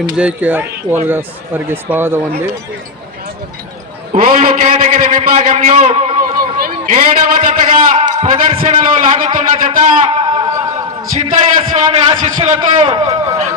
ఎన్జేకేఆర్ Olga's వారికి స్వాగతం అండి. ఓల్డ్ కేటగిరీ విభాగంలో 7వ జతగా ప్రదర్శనలో లాగుతున్న జత సిద్ధయ్య స్వామి ఆశీస్సులతో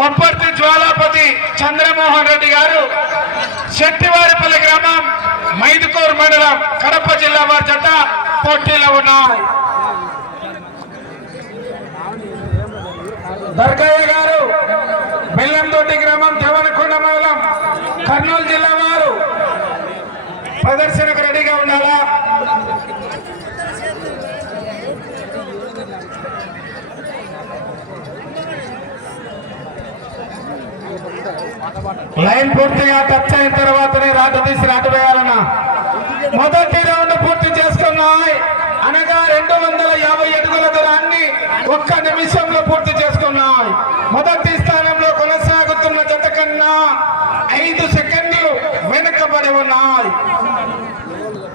కొప్పర్తి జ్వాలాపతి చంద్రమోహన్ రెడ్డి గారు, శెట్టివారిపల్లి గ్రామం, మైదుకూరు మండలం, కడప జిల్లా వారి జత పోటీలో ఉన్నాయి. దర్గయ్య గారు, బెల్లందొడ్డి గ్రామం, దేవనకొండ మండలం, కర్నూలు జిల్లా వారు ప్రదర్శనకు రెడీగా ఉండాలా. లైన్ పూర్తిగా టచ్ అయిన తర్వాతనే రాటు తీసి రాటు వేయాలన్నా. మొదటి రౌండ్ పూర్తి చేసుకున్నాయి అనగా 250 అడుగుల దూరాన్ని 1 నిమిషంలో పూర్తి చేసుకున్నాయి. మొదటి స్థానంలో కొనసాగుతున్న జత కన్నా 5 సెకండ్లు వెనుకబడి ఉన్నాయి.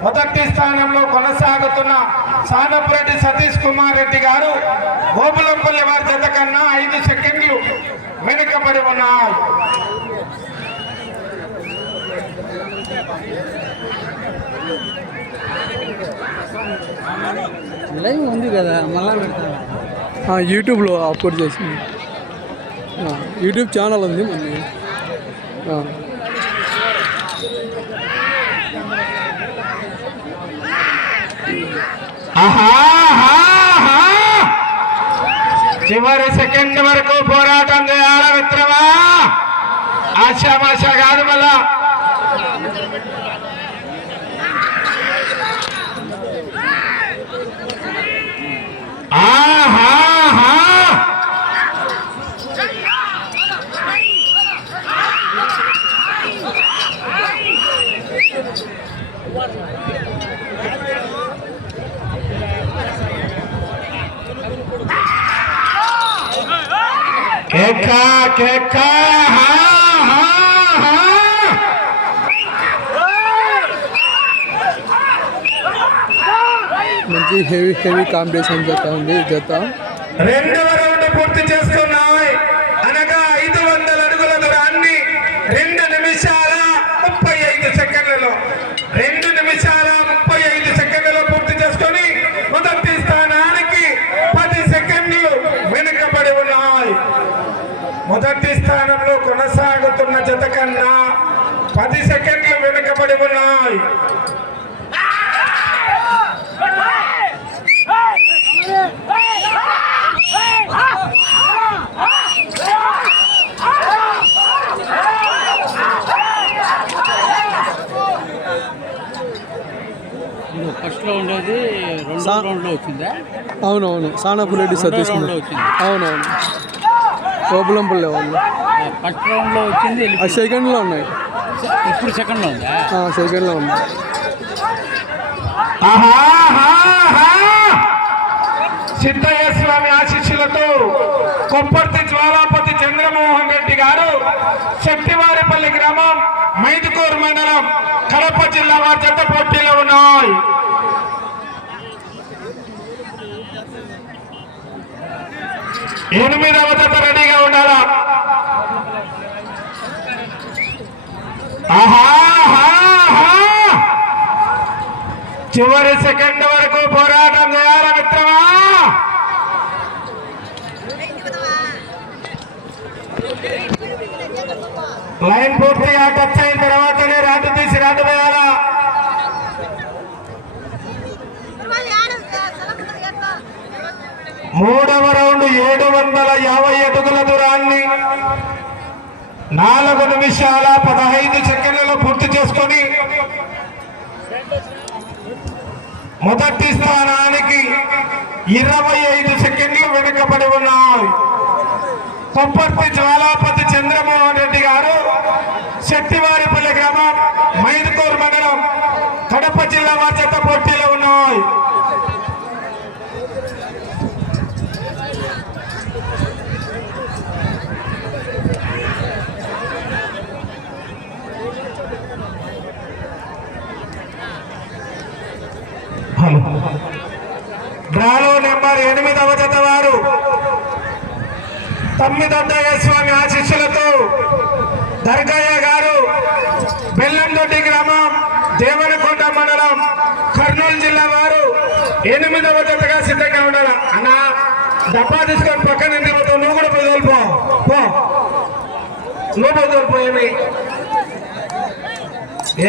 మొదటి స్థానంలో కొనసాగుతున్న సానపురెడ్డి సతీష్ కుమార్ రెడ్డి గారు గోపులంపల్లి వారి జత కన్నా 5 సెకండ్లు వెనుకబడి ఉన్నాయి. లైవ్ ఉంది కదా, మళ్ళా యూట్యూబ్లో అప్లోడ్ చేసింది. యూట్యూబ్ ఛానల్ ఉంది మళ్ళీ. చివరి సెకండ్ వరకు పోరాటం చేయాల మిత్రమా, ఆశామాష కాదు. మళ్ళా కేకా కేకా మంచి హెవీ కాంపిటీషన్ జత ఉంది. జత 2వ రౌండ్ పూర్తి చేసుకున్నాయి అనగా 500 అడుగుల దూరాన్ని 2 నిమిషాల 35 సెకండ్లలో 2 నిమిషాల 35 సెకండ్లలో పూర్తి చేసుకొని మొదటి స్థానానికి 10 సెకండ్లు వెనుకబడి ఉన్నాయి. మొదటి స్థానంలో కొనసాగుతున్న జత కన్నా 10 సెకండ్లు వెనుకబడి ఉన్నాయి. ఫస్ట్ లో ఉండేది 2వ రౌండ్లో వచ్చిందా? అవునవును, సానపురెడ్డి సతీష్ వచ్చింది. అవునవును, గోపులంపల్లి వాళ్ళు ఫస్ట్ రౌండ్లో వచ్చింది. సెకండ్లో ఉన్నాయి. ఇప్పుడు సెకండ్లో ఉందా? సెకండ్లో ఉంది. సిద్ధయ్య స్వామి ఆశీస్సులతో కొప్పర్తి జ్వాలాపతి చంద్రమోహన్ రెడ్డి గారు, శెట్టివారిపల్లి గ్రామం, మైదుకూరు మండలం, కడప జిల్లా వారి జత పోటీలో ఉన్నాయి. ఎనిమిదవ జత రెడీగా ఉండాలా. చివరి సెకండ్ వరకు పోరాటం చేయాల మిత్రమా. లైన్ పూర్తిగా టచ్ అయిన తర్వాతనే రాటు తీసి రాటు వేయాలా. మూడవ రౌండ్ 750 అడుగుల దూరాన్ని 4 నిమిషాల 15 సెకండ్లలో పూర్తి చేసుకొని మొదటి స్థానానికి 25 సెకండ్లు వెనుకబడి ఉన్నాయి. కొప్పర్తి జ్వాలాపతి చంద్రమోహన్ రెడ్డి గారు, శెట్టివారిపల్లి గ్రామం, మైదుకూరు మండలం, కడప జిల్లా వారి జత పోటీలో ఉన్నాయి. డ్రాలో నెంబర్ 8వ జత వారు తమ్మిదొడ్డయ్య స్వామి ఆశీస్సులతో దర్గయ్య గారు బెల్లందొడ్డి గ్రామం దేవనకొండ మండలం కర్నూలు జిల్లా వారు 8వ జతగా సిద్ధంగా ఉండాలి. అన్నా డబ్బా తీసుకొని పక్కన ఎందుకు నువ్వు కూడా పోదోల్పో పో, నువ్వు పోదోల్పో.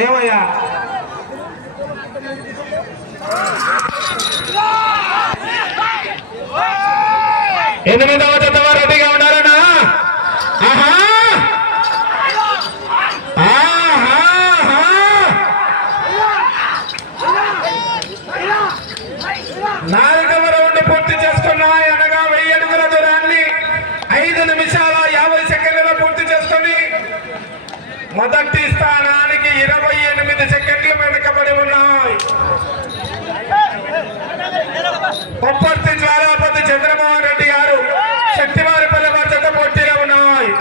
ఏమయ్యా 8వ జత వారు రెడీగా ఉండాలన్నా. ఆహా 4వ రౌండ్ పూర్తి చేసుకున్నాయి. అనగా 1000 అడుగుల దూరాన్ని 5 నిమిషాల 50 సెకండ్లలో పూర్తి చేసుకొని మొదటి స్థానానికి 28 సెకండ్లు వెనుకబడి ఉన్నాయి. కొప్పర్తి జ్వాలాపతి చంద్రమోహన్ రెడ్డి గారు శక్తివారిపల్లి వారి జత పోటీలో ఉన్నాయి.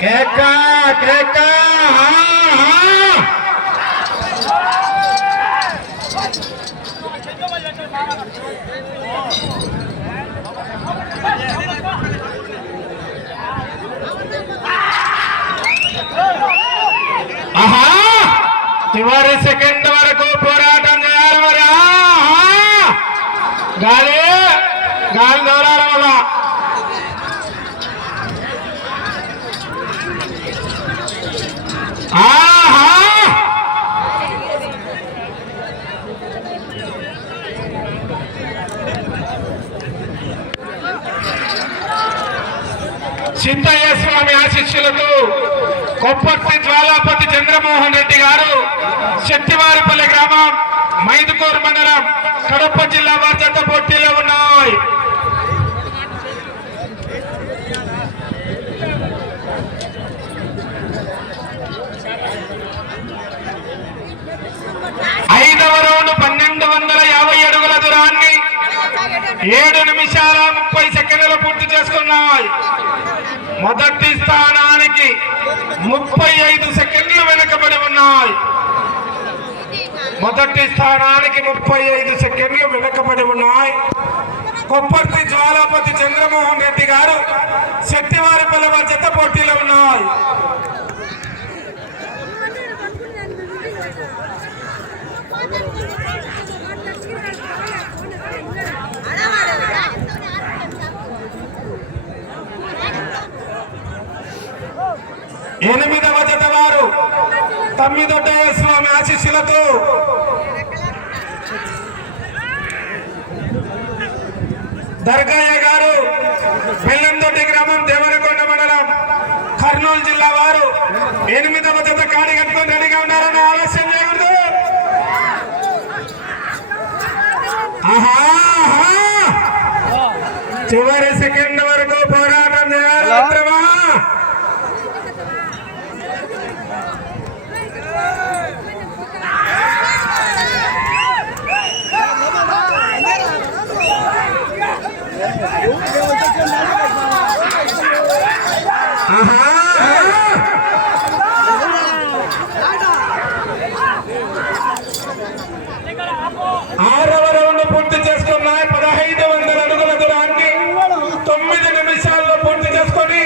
కేకా కేకా చివరి సెకండ్ వరకు పోరాటం చేయాలి. మరి గాలి గాలి దూరాల వల్ల సిద్ధయ్య స్వామి ఆశీస్సులతో కొప్పర్తి జ్వాలాపతి చంద్రమోహన్ రెడ్డి గారు శక్తివారిపల్లి గ్రామం మైదుకూరు మండలం కడప జిల్లా వారి జత పోటీలో ఉన్నాయి. ఐదవ రౌండ్ 1250 అడుగుల దూరాన్ని 7 నిమిషాల 30 సెకండ్లు పూర్తి చేసుకున్నాయి. మొదటి స్థానానికి 35 సెకండ్లు వెనుకబడి ఉన్నాయి. మొదటి స్థానానికి 35 సెకండ్లు వెనుకబడి ఉన్నాయి. కొప్పర్తి జ్వాలాపతి చంద్రమోహన్ రెడ్డి గారు శక్తివారిపల్లి వారి జత పోటీలో ఉన్నాయి. ఎనిమిదవ జత వారు తమ్మిదొడ్డయ్య స్వామి ఆశీస్సులతో దర్గయ్య గారు బెల్లందొడ్డి గ్రామం దేవనకొండ మండలం కర్నూలు జిల్లా వారు 8వ జత కాడి కట్టుకొని రెడీగా ఉన్నారని ఆలస్యం చేయకూడదు. చివరి సెకండ్ వరకు పోరాటం చేయాలి. ఆరవ రౌండ్ పూర్తి చేసుకున్నాయి. 1500 అడుగుల దూరాన్ని 9 నిమిషాల్లో పూర్తి చేసుకొని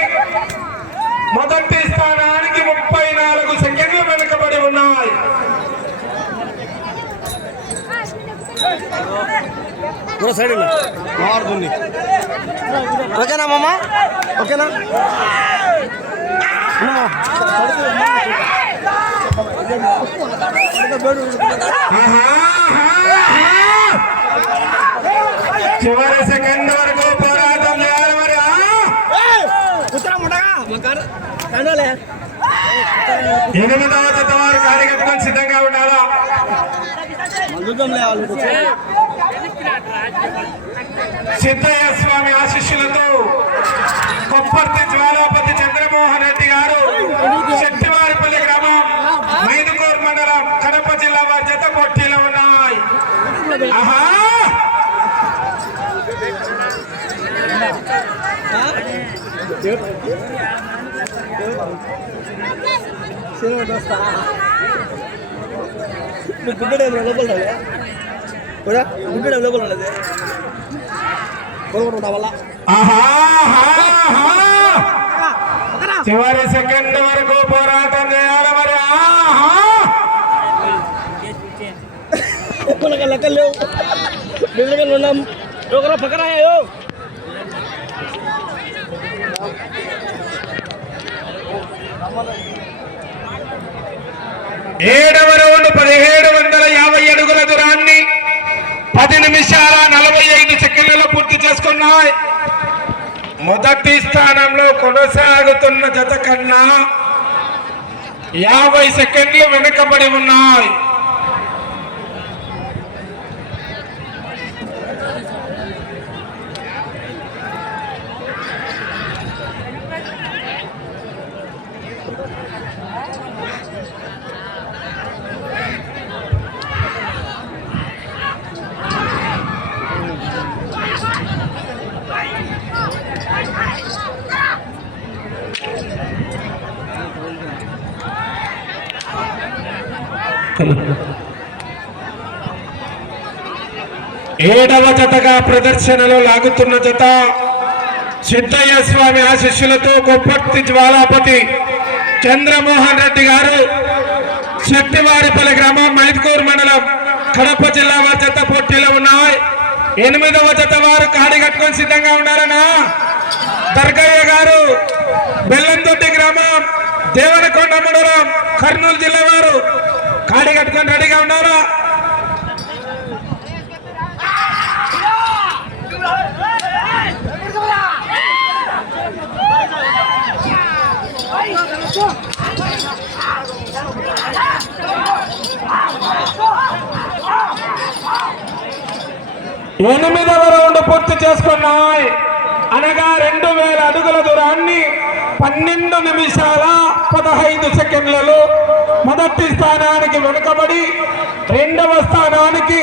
మొదటి స్థానానికి 34 సెకండ్లు వెనుకబడి ఉన్నాయి. ఓకేనా మామ? ఓకేనా? చివరి సెకండ్ వరకు పోరాటం చేయాలి. మరి 8వ జత వారు కాడి కట్టుకొని సిద్ధంగా ఉండాలా. సిద్ధయ్య స్వామి ఆశీస్సులతో కొప్పర్తి జ్వాలాపతి చంద్రమోహన్ రెడ్డి గారు శక్తివారిపల్లి గ్రామం మైదుకూరు మండలం కడప జిల్లా వారి జత పోటీలో ఉన్నాయి. చివరి సెకండ్ వరకు పోరాటం చేయాలి మరి. ఏడవ రౌండ్ 1750 అడుగుల దూరాన్ని 10 నిమిషాల 45 సెకండ్లలో పూర్తి చేసుకున్నాయి. మొదటి స్థానంలో కొనసాగుతున్న జత కన్నా 50 సెకండ్లు వెనుకబడి ఉన్నాయి. ఏడవ జతగా ప్రదర్శనలో లాగుతున్న జత సిద్ధయ్య స్వామి ఆశీస్సులతో కొప్పర్తి జ్వాలాపతి చంద్రమోహన్ రెడ్డి గారు, శెట్టివారిపల్లి గ్రామం, మైదుకూరు మండలం, కడప జిల్లా వారి జత పోటీలో ఉన్నాయి. 8వ జత వారు కాడి కట్టుకొని సిద్ధంగా ఉన్నారనా. దర్గయ్య గారు, బెల్లందొడ్డి గ్రామం, దేవనకొండ మండలం, కర్నూలు జిల్లా వారు కాడి కట్టుకొని రెడీగా ఉన్నారా? ఎనిమిదవ రౌండ్ పూర్తి చేసుకున్నాయి. అనగా 2000 అడుగుల దూరాన్ని 12 నిమిషాల 15 సెకండ్లలో మొదటి స్థానానికి వెనుకబడి, రెండవ స్థానానికి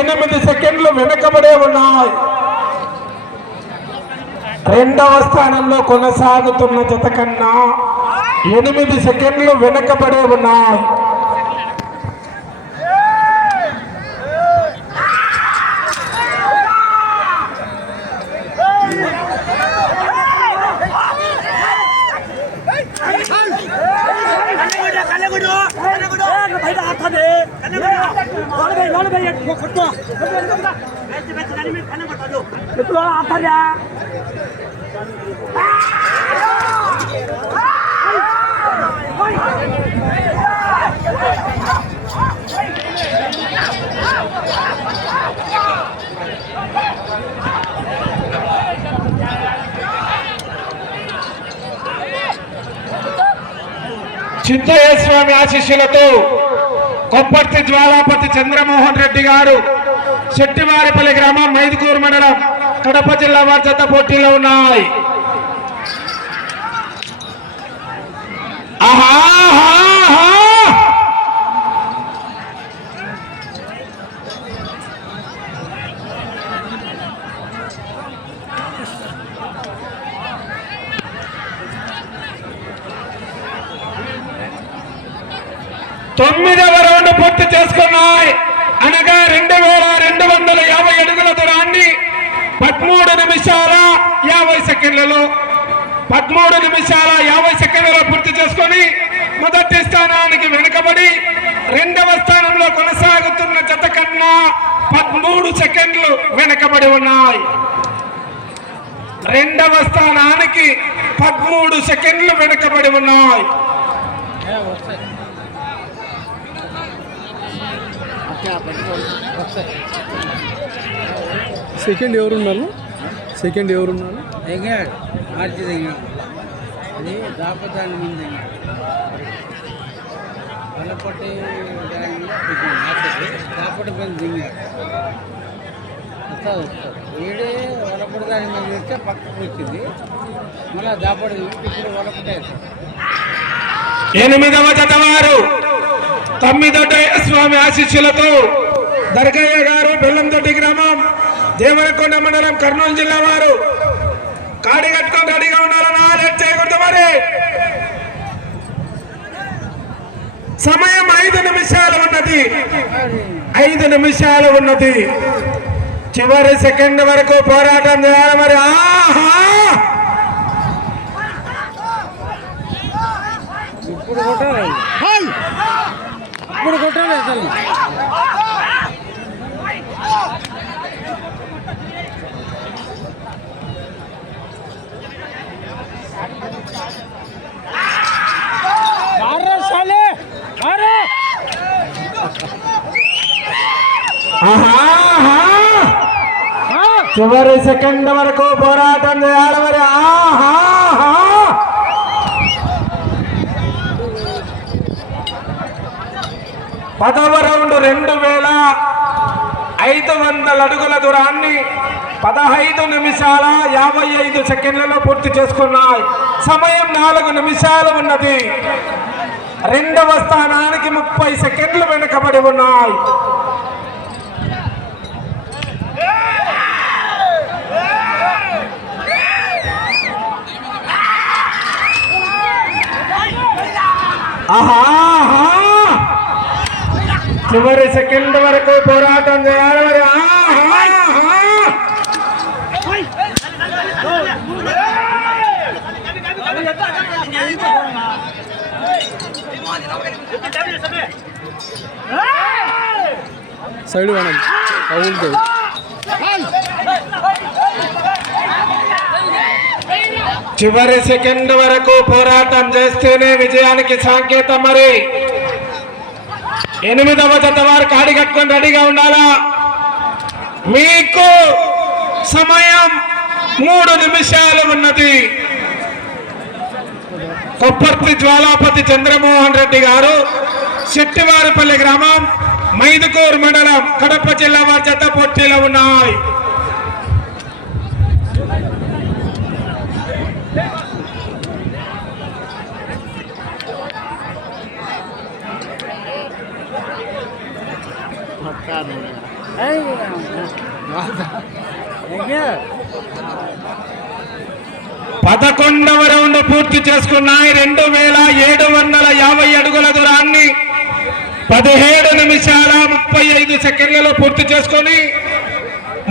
8 సెకండ్లు వెనుకబడే ఉన్నాయి. రెండవ స్థానంలో కొనసాగుతున్న జత కన్నా 8 సెకండ్లు వెనుకబడే ఉన్నాయి. సిద్ధయ్య స్వామి ఆశీస్సులతో కొప్పర్తి జ్వాలాపతి చంద్రమోహన్ రెడ్డి గారు, శెట్టివారిపల్లి గ్రామం, మైదుకూరు మండలం, కడప జిల్లా వారి జత పోటీలో ఉన్నాయి. తొమ్మిదవ రౌండ్ పూర్తి చేసుకున్నాయి. అనగా 2250 అడుగుల దూరాన్ని 13 నిమిషాల 50 సెకండ్లలో 13 నిమిషాల 50 సెకండ్లలో పూర్తి చేసుకొని మొదటి స్థానానికి వెనుకబడి, రెండవ స్థానంలో కొనసాగుతున్న జత కన్నా 13 సెకండ్లు వెనుకబడి ఉన్నాయి. రెండవ స్థానానికి 13 సెకండ్లు వెనుకబడి ఉన్నాయి. సెకండ్ ఎవరున్నారు? సెకండ్ ఎవరున్నారు? మార్చి అది దాపదాని ముందు వలపట్టి దాపటి మీద దిగారు. వస్తుంది ఏడే వలపడి దాని మీద వచ్చే పక్కకు వచ్చింది. మళ్ళీ దాపడి ఇప్పుడు వలపటే. 8వ జత వారు తమ్మిదొడ్డయ్య స్వామి ఆశీస్సులతో దర్గయ్య గారు, బెల్లందొడ్డి గ్రామం, దేవనకొండ మండలం, కర్నూలు జిల్లా వారు కాడి కట్టుకొని రెడీగా ఉన్నారన్నా. లేట్ చేయకూడదు మరి. సమయం 5 నిమిషాలు ఉన్నది. 5 నిమిషాలు ఉన్నది. చివరి సెకండ్ వరకు పోరాటం చేయాలి మరి. ఆహా ఇప్పుడు కొట్టాలి, ఇప్పుడు కొట్టాలి అసలు. చివరి సెకండ్ వరకు పోరాటం చేయాలి మరి. ఆహా 10వ రౌండ్ 2500 అడుగుల దూరాన్ని 15 నిమిషాల 55 సెకండ్లలో పూర్తి చేసుకున్నాయి. సమయం 4 నిమిషాలు ఉన్నది. 2వ స్థానానికి 30 సెకండ్లు వెనుకబడి ఉన్నాయి. చివరి సెకండ్ వరకు పోరాటం చేయాలి మరి. సైడ్ వేణం అవుతుంది. చివరి సెకండ్ వరకు పోరాటం చేస్తేనే విజయానికి సంకేతం మరి. 8వ జత వారు కాడి కట్టుకొని రెడీగా ఉండాలా. మీకు సమయం 3 నిమిషాలు ఉన్నది. కొప్పర్తి జ్వాలాపతి చంద్రమోహన్ రెడ్డి గారు, శెట్టివారిపల్లి గ్రామం, మైదుకూరు మండలం, కడప జిల్లా వారి జత పోటీలో ఉన్నాయి. పదకొండవ రౌండ్ పూర్తి చేసుకున్నాయి. 2750 అడుగుల దూరాన్ని 17 నిమిషాల 35 సెకండ్లలో పూర్తి చేసుకొని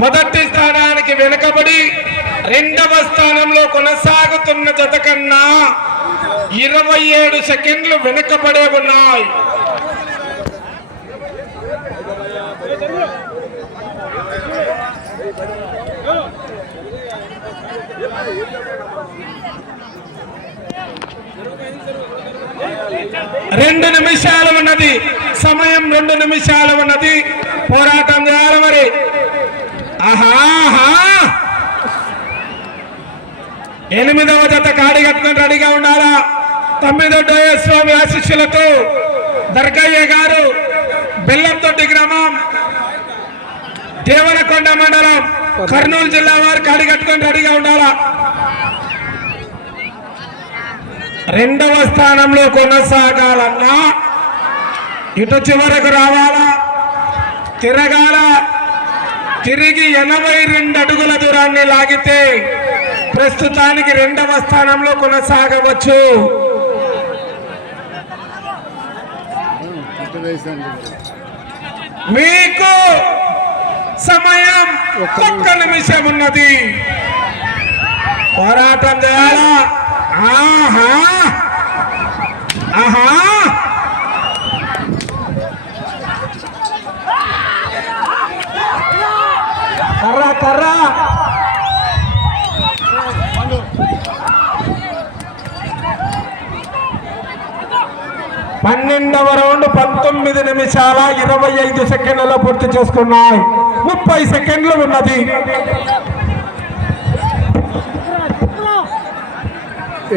మొదటి స్థానానికి వెనుకబడి 2వ స్థానంలో కొనసాగుతున్న జత కన్నా 27 సెకండ్లు వెనుకబడే ఉన్నాయి. రెండు నిమిషాలు ఉన్నది. సమయం 2 నిమిషాలు ఉన్నది. పోరాటం చేయాలి మరి. ఆహా 8వ జత కాడి కట్టుకొని రెడీగా ఉండాలా. తమ్మిదొడ్డయ్య స్వామి ఆశీస్సులతో దర్గయ్య గారు, బెల్లంతొట్టి గ్రామం, దేవనకొండ మండలం, కర్నూలు జిల్లా వారు కాడి కట్టుకొని రెడీగా ఉండాలా. 2వ స్థానంలో కొనసాగాలన్నా ఇటు చివరకు రావాలా, తిరగాల. తిరిగి 82 అడుగుల దూరాన్ని లాగితే ప్రస్తుతానికి 2వ స్థానంలో కొనసాగవచ్చు. మీకు సమయం 1 నిమిషం ఉన్నది. పోరాటం చేయాలా. ఆహా కర్ర 12వ రౌండ్ 19 నిమిషాల 25 సెకండ్లలో పూర్తి చేసుకున్నాయి. 30 సెకండ్లు ఉన్నది.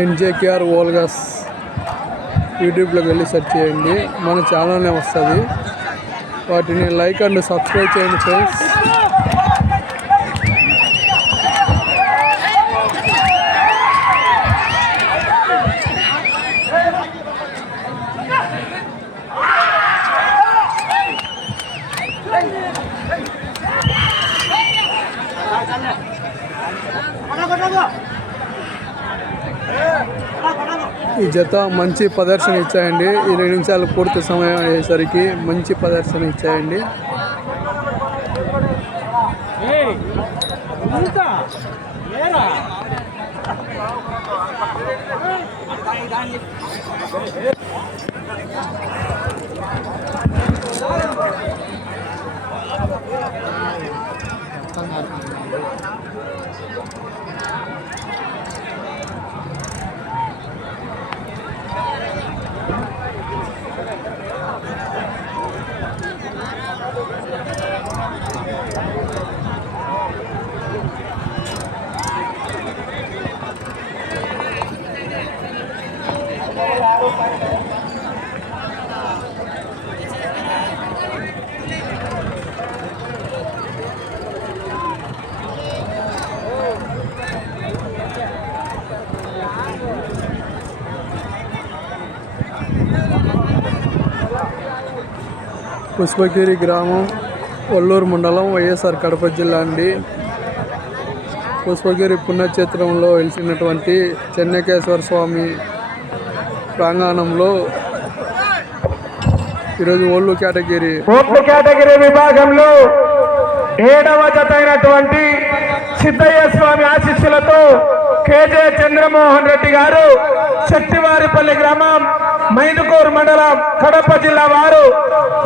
ఎన్జేకేఆర్ ఓల్గాస్ యూట్యూబ్లోకి వెళ్ళి సెర్చ్ చేయండి, మన ఛానల్నే వస్తుంది. వాటిని లైక్ అండ్ సబ్స్క్రైబ్ చేయండి ఫ్రెండ్స్. ఈ జత మంచి ప్రదర్శన ఇచ్చాయండి. 20 నిమిషాలు పూర్తి సమయం అయ్యేసరికి మంచి ప్రదర్శన ఇచ్చాయండి. పుష్పగిరి గ్రామం, ఒల్లూరు మండలం, వైఎస్ఆర్ కడప జిల్లా అండి. పుష్పగిరి పుణ్యక్షేత్రంలో వెలిసినటువంటి చెన్నకేశ్వర స్వామి ప్రాంగణంలో ఈరోజు ఓల్డ్ కేటగిరీ విభాగంలో 7వ జత అయినటువంటి సిద్ధయ్య స్వామి ఆశీస్సులతో కేజే చంద్రమోహన్ రెడ్డి గారు, శక్తివారిపల్లి గ్రామం, మైదుకూరు మండలం, కడప జిల్లా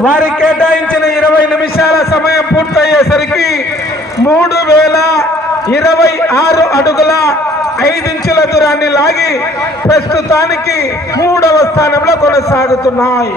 వారి కేటాయించిన 20 నిమిషాల సమయం పూర్తయ్యేసరికి 3026 అడుగుల 5 ఇంచుల దూరాన్ని లాగి ప్రస్తుతానికి 3వ స్థానంలో కొనసాగుతున్నాయి.